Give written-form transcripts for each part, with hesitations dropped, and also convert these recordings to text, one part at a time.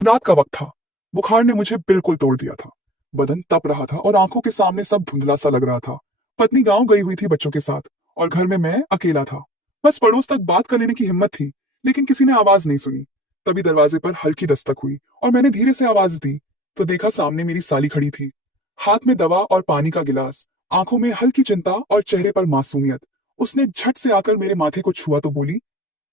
रात का वक्त था। बुखार ने मुझे बिल्कुल तोड़ दिया था। बदन तप रहा था और आंखों के सामने सब धुंधला सा लग रहा था। पत्नी गांव गई हुई थी बच्चों के साथ, और घर में मैं अकेला था। बस पड़ोस तक बात कर लेने की हिम्मत थी, लेकिन किसी ने आवाज नहीं सुनी। तभी दरवाजे पर हल्की दस्तक हुई और मैंने धीरे से आवाज दी, तो देखा सामने मेरी साली खड़ी थी। हाथ में दवा और पानी का गिलास, आंखों में हल्की चिंता और चेहरे पर मासूमियत। उसने झट से आकर मेरे माथे को छुआ तो बोली,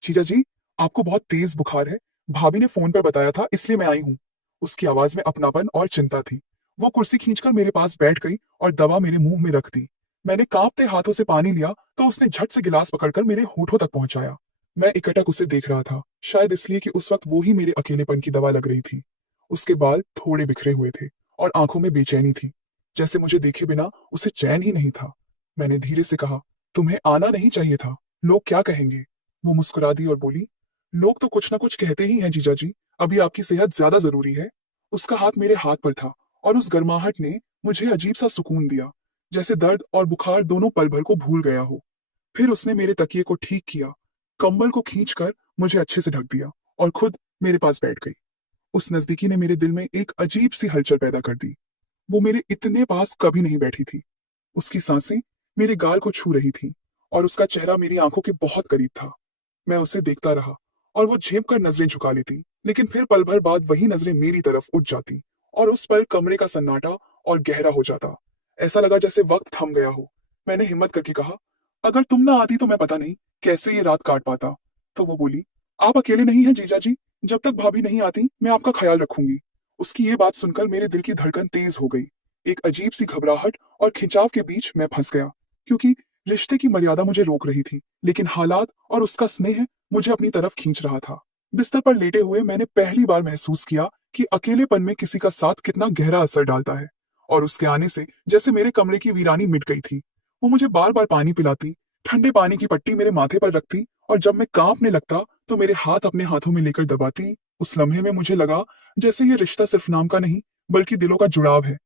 जीजा जी, आपको बहुत तेज बुखार है। भाभी ने फोन पर बताया था, इसलिए मैं आई हूँ। उसकी आवाज में अपनापन और चिंता थी। वो कुर्सी खींचकर मेरे पास बैठ गई और दवा मेरे मुंह में रख दी। मैंने कांपते हाथों से पानी लिया तो उसने झट से गिलास पकड़कर मेरे होठों तक पहुंचाया। मैं एकटक उसे देख रहा था, शायद इसलिए कि उस वक्त वो ही मेरे अकेलेपन की दवा लग रही थी। उसके बाल थोड़े बिखरे हुए थे और आंखों में बेचैनी थी, जैसे मुझे देखे बिना उसे चैन ही नहीं था। मैंने धीरे से कहा, तुम्हें आना नहीं चाहिए था। लोग क्या कहेंगे? वो मुस्कुरा दी और बोली, लोग तो कुछ ना कुछ कहते ही हैं जीजा जी। अभी आपकी सेहत ज्यादा जरूरी है। उसका हाथ मेरे हाथ पर था और उस गर्माहट ने मुझे अजीब सा सुकून दिया, जैसे दर्द और बुखार दोनों पल भर को भूल गया हो। फिर उसने मेरे तकिए को ठीक किया, कंबल को खींचकर मुझे अच्छे से ढक दिया और खुद मेरे पास बैठ गई। उस नजदीकी ने मेरे दिल में एक अजीब सी हलचल पैदा कर दी। वो मेरे इतने पास कभी नहीं बैठी थी। उसकी सांसें मेरे गाल को छू रही थी और उसका चेहरा मेरी आंखों के बहुत करीब था। मैं उसे देखता रहा और वो झेप कर नजरें झुका लेती, लेकिन फिर पल भर बाद वही नजरें मेरी तरफ उठ जाती और उस पल कमरे का सन्नाटा और गहरा हो जाता। ऐसा लगा जैसे वक्त थम गया हो। मैंने हिम्मत करके कहा, अगर तुम ना आती तो मैं पता नहीं कैसे ये रात काट पाता। तो वो बोली, आप अकेले नहीं हैं जीजा जी। जब तक भाभी नहीं आती मैं आपका ख्याल रखूंगी। उसकी ये बात सुनकर मेरे दिल की धड़कन तेज हो गई। एक अजीब सी घबराहट और खिंचाव के बीच मैं फंस गया, क्योंकि रिश्ते की मर्यादा मुझे रोक रही थी, लेकिन हालात और उसका स्नेह मुझे अपनी तरफ खींच रहा था। बिस्तर पर लेटे हुए मैंने पहली बार महसूस किया कि अकेलेपन में किसी का साथ कितना गहरा असर डालता है। और उसके आने से जैसे मेरे कमरे की वीरानी मिट गई थी। वो मुझे बार बार पानी पिलाती, ठंडे पानी की पट्टी मेरे माथे पर रखती, और जब मैं कांपने लगता तो मेरे हाथ अपने हाथों में लेकर दबाती। उस लम्हे में मुझे लगा जैसे ये रिश्ता सिर्फ नाम का नहीं, बल्कि दिलों का जुड़ाव है।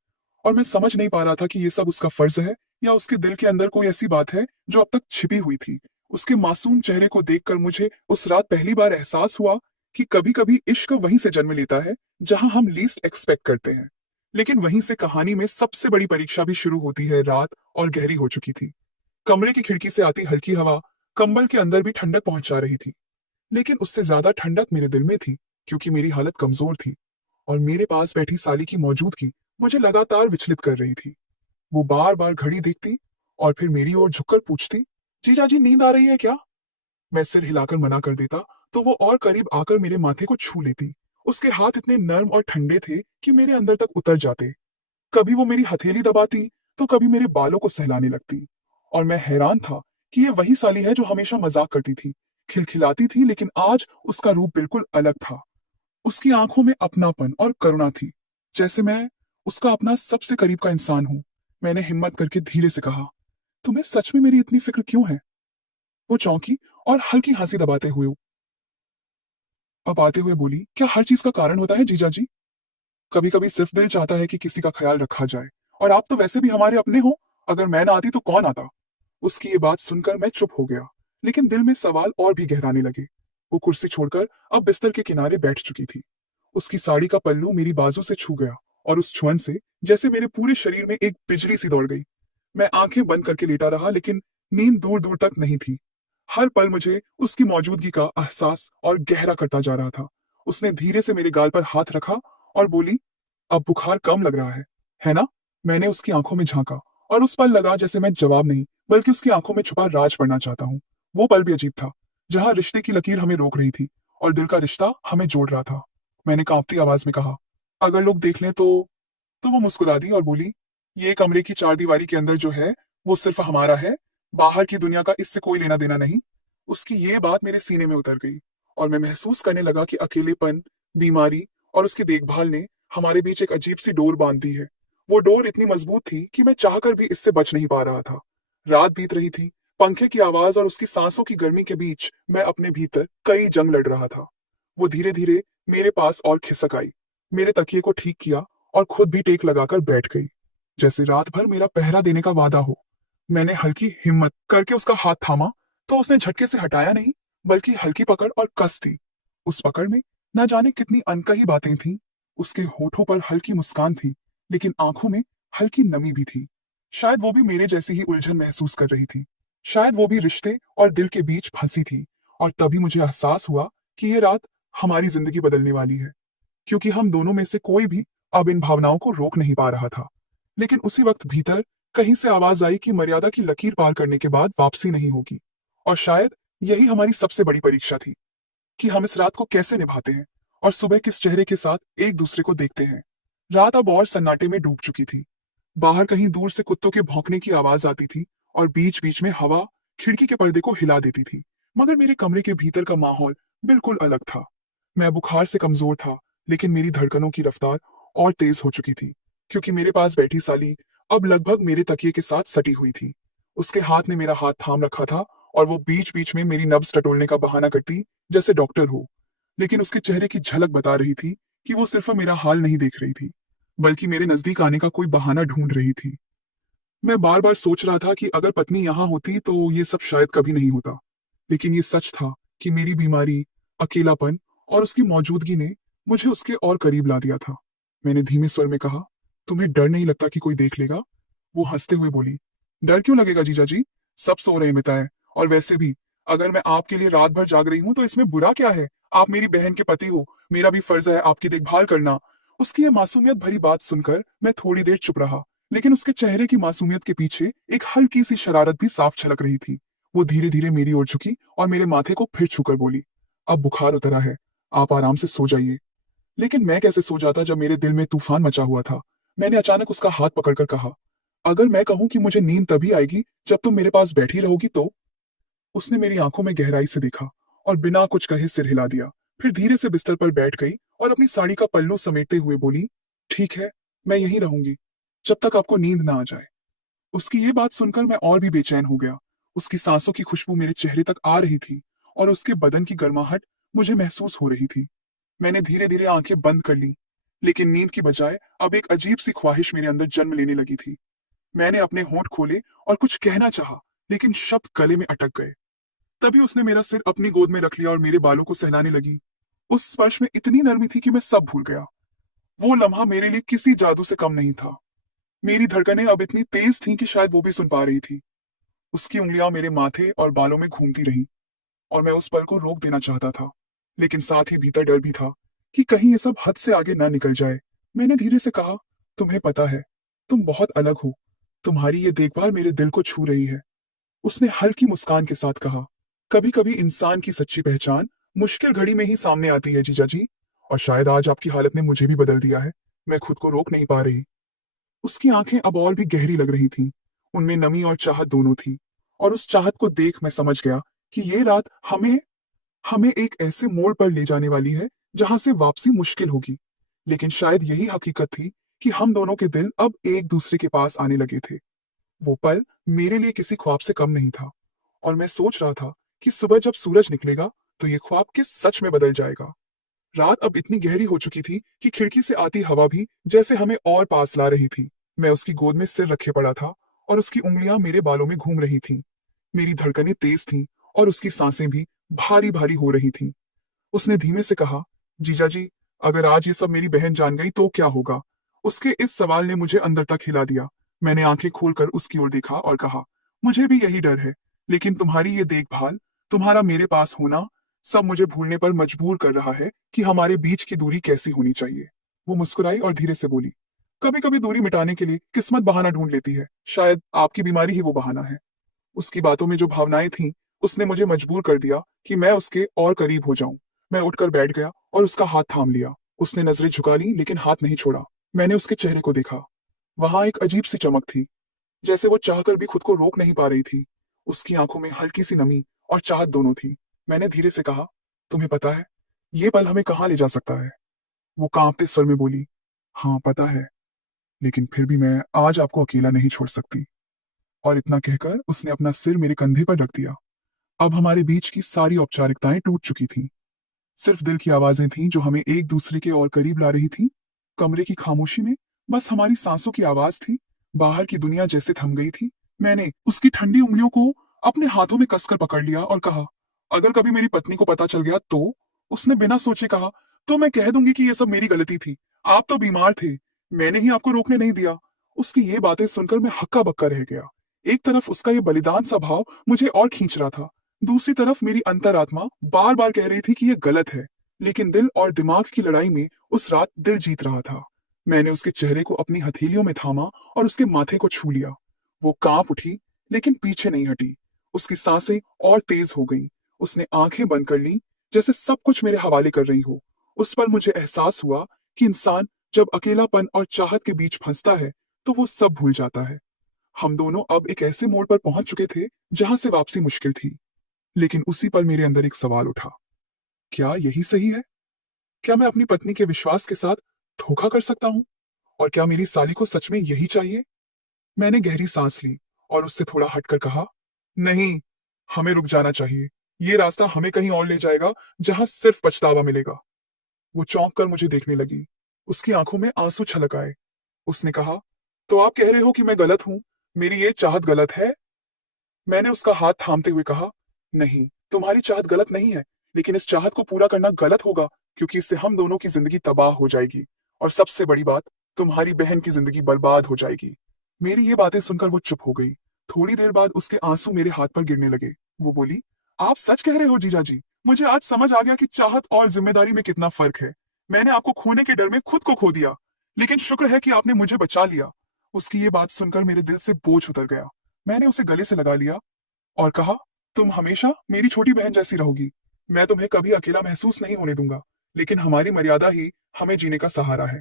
और मैं समझ नहीं पा रहा था कि ये सब उसका फर्ज है या उसके दिल के अंदर कोई ऐसी बात है जो अब तक छिपी हुई थी। उसके मासूम चेहरे को देखकर मुझे उस रात पहली बार एहसास हुआ कि कभी कभी इश्क वहीं से जन्म लेता है जहां हम लीस्ट एक्सपेक्ट करते हैं। लेकिन वहीं से कहानी में सबसे बड़ी परीक्षा भी शुरू होती है। रात और गहरी हो चुकी थी। कमरे की खिड़की से आती हल्की हवा कंबल के अंदर भी ठंडक पहुंचा रही थी, लेकिन उससे ज्यादा ठंडक मेरे दिल में थी, क्योंकि मेरी हालत कमजोर थी और मेरे पास बैठी साली की मौजूदगी मुझे लगातार विचलित कर रही थी। वो बार बार घड़ी देखती और फिर मेरी ओर झुककर पूछती, जीजा जी नींद आ रही है क्या? मैं सिर हिलाकर मना कर देता तो वो और करीब आकर मेरे माथे को छू लेती। उसके हाथ इतने नर्म और ठंडे थे कि मेरे अंदर तक उतर जाते। कभी वो मेरी हथेली दबाती तो कभी मेरे बालों को सहलाने लगती। और मैं हैरान था कि ये वही साली है जो हमेशा मजाक करती थी, खिलखिलाती थी, लेकिन आज उसका रूप बिल्कुल अलग था। उसकी आंखों में अपनापन और करुणा थी, जैसे मैं उसका अपना सबसे करीब का इंसान हूं। मैंने हिम्मत करके धीरे से कहा, तुम्हें सच में मेरी इतनी फिक्र क्यों है? वो चौंकी और हल्की हंसी दबाते हुए अब आते हुए बोली, क्या हर चीज का कारण होता है जीजा जी? कभी कभी सिर्फ दिल चाहता है कि किसी का ख्याल रखा जाए, और आप तो वैसे भी हमारे अपने हो। अगर मैं ना आती तो कौन आता? उसकी ये बात सुनकर मैं चुप हो गया, लेकिन दिल में सवाल और भी गहराने लगे। वो कुर्सी छोड़कर अब बिस्तर के किनारे बैठ चुकी थी। उसकी साड़ी का पल्लू मेरी बाजू से छू गया और उस छुअन से जैसे मेरे पूरे शरीर में एक बिजली सी दौड़ गई। मैं आंखें बंद करके लेटा रहा, लेकिन नींद दूर दूर तक नहीं थी। हर पल मुझे उसकी मौजूदगी का एहसास और गहरा करता जा रहा था। उसने धीरे से मेरे गाल पर हाथ रखा और बोली, अब बुखार कम लग रहा है ना? मैंने उसकी आंखों में झांका और उस पल लगा जैसे मैं जवाब नहीं, बल्कि उसकी आंखों में छुपा राज पढ़ना चाहता हूँ। वो पल भी अजीब था, जहां रिश्ते की लकीर हमें रोक रही थी और दिल का रिश्ता हमें जोड़ रहा था। मैंने कांपती आवाज में कहा, अगर लोग देख लें तो वो मुस्कुरा दी और बोली, ये कमरे की चारदीवारी के अंदर जो है वो सिर्फ हमारा है। बाहर की दुनिया का इससे कोई लेना देना नहीं। उसकी ये बात मेरे सीने में उतर गई और मैं महसूस करने लगा कि अकेलेपन, बीमारी और उसकी देखभाल ने हमारे बीच एक अजीब सी डोर बांध दी है। वो डोर इतनी मजबूत थी कि मैं चाहकर भी इससे बच नहीं पा रहा था। रात बीत रही थी। पंखे की आवाज और उसकी सांसों की गर्मी के बीच मैं अपने भीतर कई जंग लड़ रहा था। वो धीरे धीरे मेरे पास और खिसक आई, मेरे तकिए को ठीक किया और खुद भी टेक लगाकर बैठ गई, जैसे रात भर मेरा पहरा देने का वादा हो। मैंने हल्की हिम्मत करके उसका हाथ थामा तो उसने झटके से हटाया नहीं, बल्कि हल्की पकड़ और कस दी। उस पकड़ में ना जाने कितनी अनकही बातें थीं। उसके होठों पर हल्की मुस्कान थी, लेकिन आंखों में हल्की नमी भी थी। शायद वो भी मेरे जैसी ही उलझन महसूस कर रही थी। शायद वो भी रिश्ते और दिल के बीच फंसी थी। और तभी मुझे एहसास हुआ कि ये रात हमारी जिंदगी बदलने वाली है, क्योंकि हम दोनों में से कोई भी अब इन भावनाओं को रोक नहीं पा रहा था। लेकिन उसी वक्त भीतर कहीं से आवाज आई कि मर्यादा की लकीर पार करने के बाद वापसी नहीं होगी। और शायद यही हमारी सबसे बड़ी परीक्षा थी, कि हम इस रात को कैसे निभाते हैं और सुबह किस चेहरे के साथ एक दूसरे को देखते हैं। रात अब और सन्नाटे में डूब चुकी थी। बाहर कहीं दूर से कुत्तों के भौंकने की आवाज आती थी, और बीच बीच में हवा खिड़की के पर्दे को हिला देती थी। मगर मेरे कमरे के भीतर का माहौल बिल्कुल अलग था। मैं बुखार से कमजोर था, लेकिन मेरी धड़कनों की रफ्तार और तेज हो चुकी थी, क्योंकि मेरे पास बैठी साली अब लगभग मेरे तकिए के साथ सटी हुई थी। उसके हाथ ने मेरा हाथ थाम रखा था, और वो बीच बीच में मेरी नब्ज टटोलने का बहाना करती, जैसे डॉक्टर हो। लेकिन उसके चेहरे की झलक बता रही थी कि वो सिर्फ मेरा हाल नहीं देख रही थी, बल्कि मेरे नजदीक आने का कोई बहाना ढूंढ रही थी। मैं बार बार सोच रहा था कि अगर पत्नी यहां होती तो ये सब शायद कभी नहीं होता। लेकिन ये सच था कि मेरी बीमारी, अकेलापन और उसकी मौजूदगी ने मुझे उसके और करीब ला दिया था। मैंने धीमे स्वर में कहा, तुम्हें डर नहीं लगता कि कोई देख लेगा? वो हंसते हुए बोली, डर क्यों लगेगा जीजा जी? सब सो रहे मिताए। और वैसे भी अगर मैं आपके लिए रात भर जाग रही हूं तो इसमें बुरा क्या है? आप मेरी बहन के पति हो, मेरा भी फर्ज है आपकी देखभाल करना। उसकी ये मासूमियत भरी बात सुनकर मैं थोड़ी देर चुप रहा, लेकिन उसके चेहरे की मासूमियत के पीछे एक हल्की सी शरारत भी साफ झलक रही थी। वो धीरे धीरे मेरी ओर झुकी और मेरे माथे को फिर छूकर बोली, अब बुखार उतरा है, आप आराम से सो जाइए। लेकिन मैं कैसे सो जाता जब मेरे दिल में तूफान मचा हुआ था। मैंने अचानक उसका हाथ पकड़कर कहा, अगर मैं कहूं कि मुझे नींद तभी आएगी जब तुम मेरे पास बैठी रहोगी तो? उसने मेरी आंखों में गहराई से देखा और बिना कुछ कहे सिर हिला दिया। फिर धीरे से बिस्तर पर बैठ गई और अपनी साड़ी का पल्लू समेटते हुए बोली, ठीक है, मैं यहीं रहूंगी जब तक आपको नींद ना आ जाए। उसकी ये बात सुनकर मैं और भी बेचैन हो गया। उसकी सांसों की खुशबू मेरे चेहरे तक आ रही थी, और उसके बदन की गर्माहट मुझे महसूस हो रही थी। मैंने धीरे धीरे आंखें बंद कर ली, लेकिन नींद की बजाय अब एक अजीब सी ख्वाहिश मेरे अंदर जन्म लेने लगी थी। मैंने अपने होंठ खोले और कुछ कहना चाहा, लेकिन शब्द गले में अटक गए। तभी उसने मेरा सिर अपनी गोद में रख लिया और मेरे बालों को सहलाने लगी। उस स्पर्श में इतनी नरमी थी कि मैं सब भूल गया। वो लम्हा मेरे लिए किसी जादू से कम नहीं था। मेरी धड़कनें अब इतनी तेज थीं कि शायद वो भी सुन पा रही थी। उसकी उंगलियां मेरे माथे और बालों में घूमती रहीं, और मैं उस पल को रोक देना चाहता था, लेकिन साथ ही भीतर डर भी था कि कहीं ये सब हद से आगे ना निकल जाए। मैंने धीरे से कहा, तुम्हें पता है, तुम बहुत अलग हो। तुम्हारी ये देखभाल मेरे दिल को छू रही है। उसने हल्की मुस्कान के साथ कहा, कभी कभी इंसान की सच्ची पहचान मुश्किल घड़ी में ही सामने आती है जीजा जी। और शायद आज आपकी हालत ने मुझे भी बदल दिया है। मैं खुद को रोक नहीं पा रही। उसकी आंखें अब और भी गहरी लग रही थीं। उनमें नमी और चाहत दोनों थी। और उस चाहत को देख मैं समझ गया कि ये रात हमें हमें एक ऐसे मोड़ पर ले जाने वाली है जहां से वापसी मुश्किल होगी। लेकिन शायद यही हकीकत थी कि हम दोनों के दिल अब एक दूसरे के पास आने लगे थे। वो पल मेरे लिए किसी ख्वाब से कम नहीं था, और मैं सोच रहा था कि सुबह जब सूरज निकलेगा तो ये ख्वाब किस सच में बदल जाएगा। रात अब इतनी गहरी हो चुकी थी कि खिड़की से आती हवा भी जैसे हमें और पास ला रही थी। मैं उसकी गोद में सिर रखे पड़ा था, और उसकी उंगलियां मेरे बालों में घूम रही थीं। मेरी धड़कनें तेज थीं, और उसकी सांसें भी भारी भारी हो रही थीं। उसने धीमे से कहा, जीजा जी, अगर आज ये सब मेरी बहन जान गई तो क्या होगा? उसके इस सवाल ने मुझे अंदर तक हिला दिया। मैंने आंखें खोलकर उसकी ओर देखा और कहा, मुझे भी यही डर है। लेकिन तुम्हारी ये देखभाल, तुम्हारा मेरे पास होना, सब मुझे भूलने पर मजबूर कर रहा है कि हमारे बीच की दूरी कैसी होनी चाहिए। वो मुस्कुराई और धीरे से बोली, कभी कभी दूरी मिटाने के लिए किस्मत बहाना ढूंढ लेती है। शायद आपकी बीमारी ही वो बहाना है। उसकी बातों में जो भावनाएं थीं, उसने मुझे मजबूर कर दिया कि मैं उसके और करीब हो जाऊं। मैं उठकर बैठ गया और उसका हाथ थाम लिया। उसने नजरें झुका ली, लेकिन हाथ नहीं छोड़ा। मैंने उसके चेहरे को देखा। वहां एक अजीब सी चमक थी, जैसे वो चाहकर भी खुद को रोक नहीं पा रही थी। उसकी आंखों में हल्की सी नमी और चाहत दोनों थी। मैंने धीरे से कहा, तुम्हें पता है ये पल हमें कहाँ ले जा सकता है? वो कांपते स्वर में बोली, हाँ पता है, लेकिन फिर भी मैं आज आपको अकेला नहीं छोड़ सकती। और इतना कहकर उसने अपना सिर मेरे कंधे पर रख दिया। अब हमारे बीच की सारी औपचारिकताएं टूट चुकी थीं। सिर्फ दिल की आवाजें थीं जो हमें एक दूसरे के और करीब ला रही थीं। कमरे की खामोशी में बस हमारी सांसों की आवाज थी। बाहर की दुनिया जैसे थम गई थी। मैंने उसकी ठंडी उंगलियों को अपने हाथों में कसकर पकड़ लिया और कहा, अगर कभी मेरी पत्नी को पता चल गया तो? उसने बिना सोचे कहा, तो मैं कह दूंगी कि ये सब मेरी गलती थी। आप तो बीमार थे, मैंने ही आपको रोकने नहीं दिया। उसकी ये बातें सुनकर मैं हक्का बक्का रह गया। एक तरफ उसका ये बलिदान सा भाव मुझे और खींच रहा था, दूसरी तरफ मेरी अंतरात्मा बार बार कह रही थी कि ये गलत है। लेकिन दिल और दिमाग की लड़ाई में उस रात दिल जीत रहा था। मैंने उसके चेहरे को अपनी हथेलियों में थामा और उसके माथे को छू लिया। वो कांप उठी, लेकिन पीछे नहीं हटी। उसकी सांसें और तेज हो गईं। उसने आंखें बंद कर ली, जैसे सब कुछ मेरे हवाले कर रही हो। उस पर मुझे एहसास हुआ कि इंसान जब अकेलापन और चाहत के बीच फंसता है तो वो सब भूल जाता है। हम दोनों अब एक ऐसे मोड़ पर पहुंच चुके थे जहां से वापसी मुश्किल थी। लेकिन उसी पर मेरे अंदर एक सवाल उठा, क्या यही सही है? क्या मैं अपनी पत्नी के विश्वास के साथ धोखा कर सकता हूँ? और क्या मेरी साली को सच में यही चाहिए? मैंने गहरी सांस ली और उससे थोड़ा हटकर कहा, नहीं, हमें रुक जाना चाहिए। ये रास्ता हमें कहीं और ले जाएगा, जहां सिर्फ पछतावा मिलेगा। वो चौंक कर मुझे देखने लगी। उसकी आंखों में आंसू छलक आए। उसने कहा, तो आप कह रहे हो कि मैं गलत हूं? मेरी ये चाहत गलत है? मैंने उसका हाथ थामते हुए कहा, नहीं, तुम्हारी चाहत गलत नहीं है, लेकिन इस चाहत को पूरा करना गलत होगा, क्योंकि इससे हम दोनों की जिंदगी तबाह हो जाएगी। और सबसे बड़ी बात, तुम्हारी बहन की जिंदगी बर्बाद हो जाएगी। मेरी ये बातें सुनकर वो चुप हो गई। थोड़ी देर बाद उसके आंसू मेरे हाथ पर गिरने लगे। वो बोली, आप सच कह रहे हो जीजा जी। मुझे आज समझ आ गया कि चाहत और जिम्मेदारी में कितना फर्क है। मैंने आपको खोने के डर में खुद को खो दिया, लेकिन शुक्र है कि आपने मुझे बचा लिया। उसकी ये बात सुनकर मेरे दिल से बोझ उतर गया। मैंने उसे गले से लगा लिया और कहा, तुम हमेशा मेरी छोटी बहन जैसी रहोगी। मैं तुम्हें कभी अकेला महसूस नहीं होने दूंगा, लेकिन हमारी मर्यादा ही हमें जीने का सहारा है।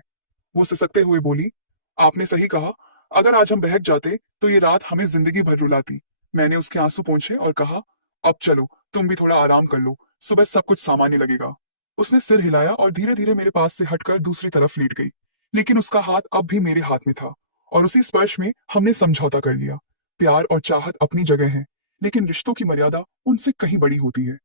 वो सिसकते हुए बोली, आपने सही कहा। अगर आज हम बहक जाते तो ये रात हमें जिंदगी भर रुलाती। मैंने उसके आंसू पोंछे और कहा, अब चलो, तुम भी थोड़ा आराम कर लो, सुबह सब कुछ सामान्य लगेगा। उसने सिर हिलाया और धीरे धीरे मेरे पास से हटकर दूसरी तरफ लेट गई। लेकिन उसका हाथ अब भी मेरे हाथ में था, और उसी स्पर्श में हमने समझौता कर लिया। प्यार और चाहत अपनी जगह है, लेकिन रिश्तों की मर्यादा उनसे कहीं बड़ी होती है।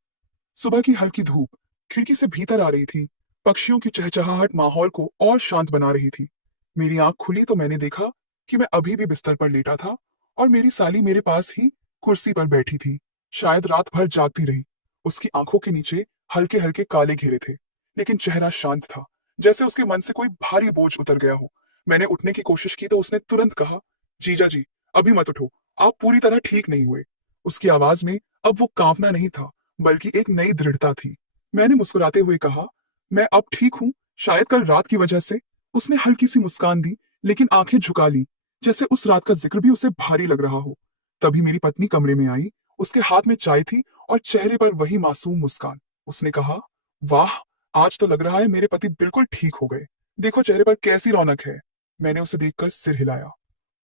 सुबह की हल्की धूप खिड़की से भीतर आ रही थी। पक्षियों की चहचहाहट माहौल को और शांत बना रही थी। मेरी आंख खुली तो मैंने देखा कि मैं अभी भी बिस्तर पर लेटा था, और मेरी साली मेरे पास ही कुर्सी पर बैठी थी। शायद रात भर जागती रही। उसकी आंखों के नीचे हल्के हल्के काले घेरे थे, लेकिन चेहरा शांत था, जैसे उसके मन से कोई भारी बोझ उतर गया हो। मैंने उठने की कोशिश की तो उसने तुरंत कहा, जीजा जी, अभी मत उठो, आप पूरी तरह ठीक नहीं हुए। उसकी आवाज में अब वो कांपना नहीं था, बल्कि एक नई दृढ़ता थी। मैंने मुस्कुराते हुए कहा, मैं अब ठीक हूं, शायद कल रात की वजह से। उसने हल्की सी मुस्कान दी, लेकिन आंखें झुका ली, जैसे उस रात का जिक्र भी उसे भारी लग रहा हो। तभी मेरी पत्नी कमरे में आई। उसके हाथ में चाय थी और चेहरे पर वही मासूम मुस्कान। उसने कहा, वाह, आज तो लग रहा है मेरे पति बिल्कुल ठीक हो गए। देखो चेहरे पर कैसी रौनक है। मैंने उसे देखकर सिर हिलाया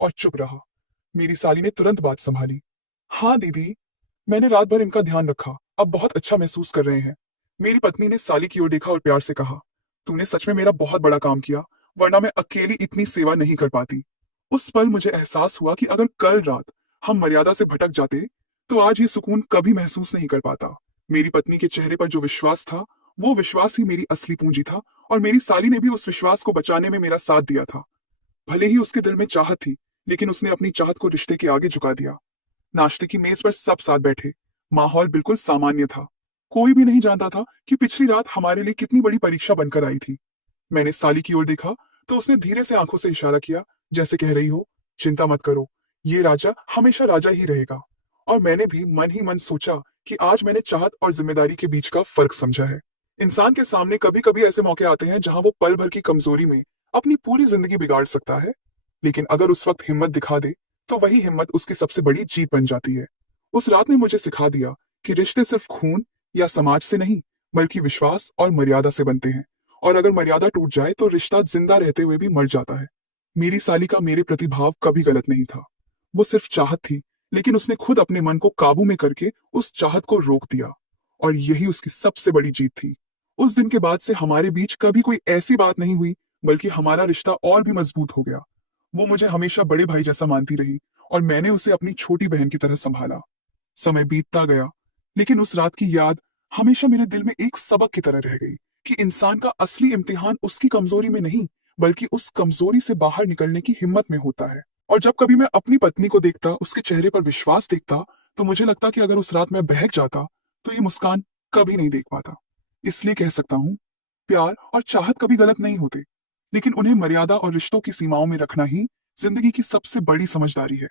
और चुप रहा। मेरी साली ने तुरंत बात संभाली, हाँ दीदी, मैंने रात भर इनका ध्यान रखा, अब बहुत अच्छा महसूस कर रहे हैं। मेरी पत्नी ने साली की ओर देखा और प्यार से कहा, तूने सच में मेरा बहुत बड़ा काम किया, वरना मैं अकेली इतनी सेवा नहीं कर पाती। उस पल मुझे एहसास हुआ कि अगर कल रात हम मर्यादा से भटक जाते तो आज ये सुकून कभी महसूस नहीं कर पाता। मेरी पत्नी के चेहरे पर जो विश्वास था, वो विश्वास ही मेरी असली पूंजी था, और मेरी साली ने भी उस विश्वास को बचाने में मेरा साथ दिया था। भले ही उसके दिल में चाहत थी, लेकिन उसने अपनी चाहत को रिश्ते के आगे झुका दिया। नाश्ते की मेज पर सब साथ बैठे। माहौल बिल्कुल सामान्य था। कोई भी नहीं जानता था कि पिछली रात हमारे लिए कितनी बड़ी परीक्षा बनकर आई थी। मैंने साली की ओर देखा तो उसने धीरे से आंखों से इशारा किया, जैसे कह रही हो, चिंता मत करो, ये राजा हमेशा राजा ही रहेगा। और मैंने भी मन ही मन सोचा कि आज मैंने चाहत और जिम्मेदारी के बीच का फर्क समझा है। इंसान के सामने कभी कभी ऐसे मौके आते हैं जहां वो पल भर की कमजोरी में अपनी पूरी जिंदगी बिगाड़ सकता है, लेकिन अगर उस वक्त हिम्मत दिखा दे तो वही हिम्मत उसकी सबसे बड़ी जीत बन जाती है। उस रात ने मुझे सिखा दिया कि रिश्ते सिर्फ खून या समाज से नहीं, बल्कि विश्वास और मर्यादा से बनते हैं। और अगर मर्यादा टूट जाए तो रिश्ता जिंदा रहते हुए भी मर जाता है। मेरी साली का मेरे प्रति भाव कभी गलत नहीं था। वो सिर्फ चाहत थी, लेकिन उसने खुद अपने मन को काबू में करके उस चाहत को रोक दिया। और यही उसकी सबसे बड़ी जीत थी। उस दिन के बाद से हमारे बीच कभी कोई ऐसी बात नहीं हुई, बल्कि हमारा रिश्ता और भी मजबूत हो गया। वो मुझे हमेशा बड़े भाई जैसा मानती रही, और मैंने उसे अपनी छोटी बहन की तरह संभाला। समय बीतता गया, लेकिन उस रात की याद हमेशा मेरे दिल में एक सबक की तरह रह गई कि इंसान का असली इम्तिहान उसकी कमजोरी में नहीं, बल्कि उस कमजोरी से बाहर निकलने की हिम्मत में होता है। और जब कभी मैं अपनी पत्नी को देखता, उसके चेहरे पर विश्वास देखता, तो मुझे लगता कि अगर उस रात मैं बहक जाता तो ये मुस्कान कभी नहीं देख पाता। इसलिए कह सकता हूं, प्यार और चाहत कभी गलत नहीं होते, लेकिन उन्हें मर्यादा और रिश्तों की सीमाओं में रखना ही जिंदगी की सबसे बड़ी समझदारी है।